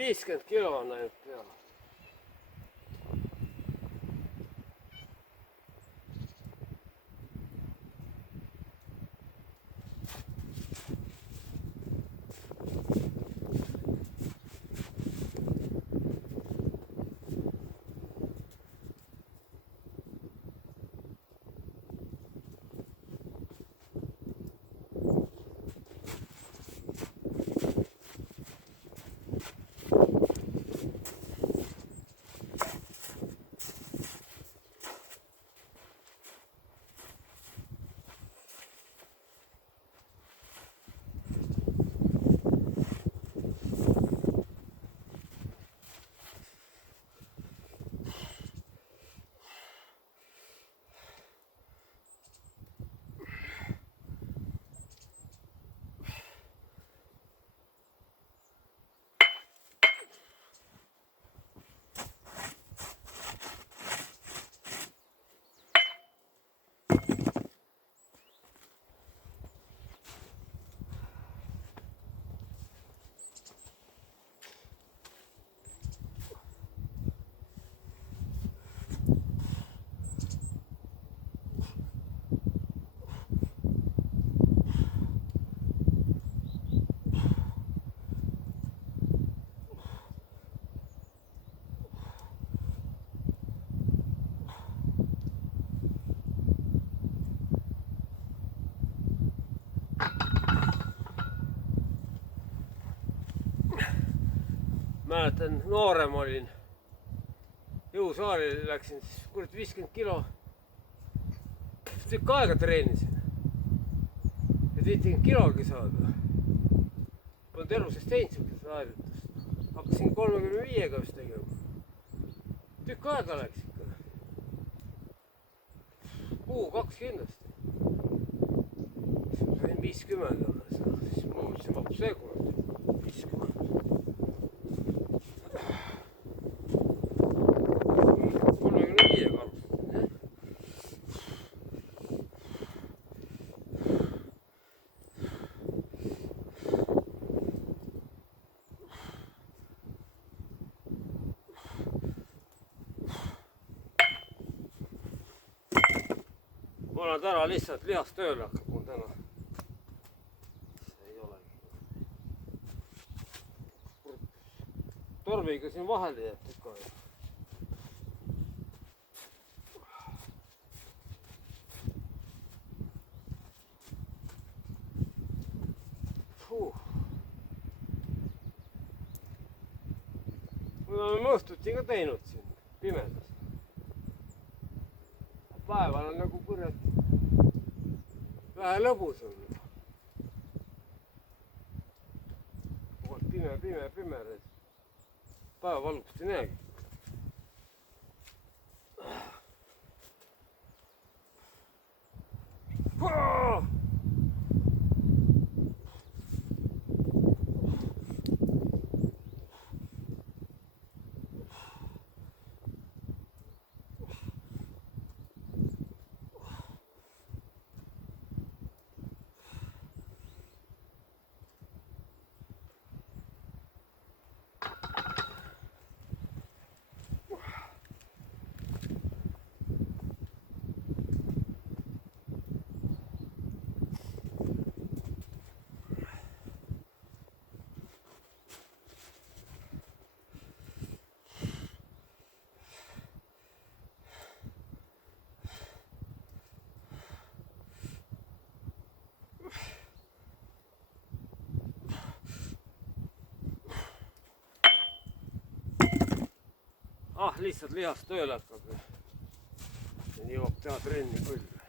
50 kilo on ainult peal. Mäletan, noorem olin, jõusaalile läksin, siis kurat 50 kilo. Tükk aega treenisin. Ja 50 kilogi saada. Polnud elu sees teinud sihukest harjutust. Hakkasin 35-ga vist tegema. Tükk aega läks ikka. Kuu 2 kindlasti. Siis ma sain 50 alles. Siis ma mõtlesin, ma see kurat 50. Ma olen täna lihtsalt lihast tööle hakkab mul täna. See ei olegi. Tormiga siin vahele jääb tükk aega. Me oleme õhtuti ka teinud siin pimedas. Päeval on nagu kurat vähe lõbusam. Pime. Päeva valgust ei näegi. Lihtsalt lihast tööle hakkab ja jõuab teha trenni küll.